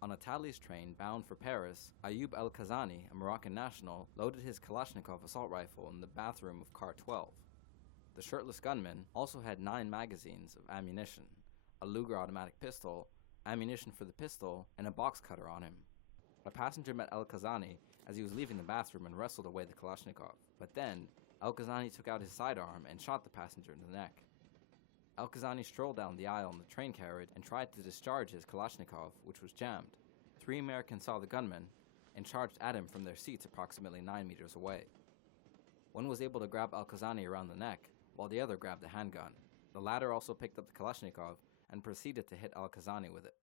On a Thalys train bound for Paris, Ayoub El Khazzani, a Moroccan national, loaded his Kalashnikov assault rifle in the bathroom of car 12. The shirtless gunman also had 9 magazines of ammunition, a Luger automatic pistol, ammunition for the pistol, and a box cutter on him. A passenger met El Khazzani as he was leaving the bathroom and wrestled away the Kalashnikov. But then, El Khazzani took out his sidearm and shot the passenger in the neck. El Khazzani strolled down the aisle in the train carriage and tried to discharge his Kalashnikov, which was jammed. 3 Americans saw the gunman and charged at him from their seats approximately 9 meters away. One was able to grab El Khazzani around the neck, while the other grabbed the handgun. The latter also picked up the Kalashnikov and proceeded to hit El Khazzani with it.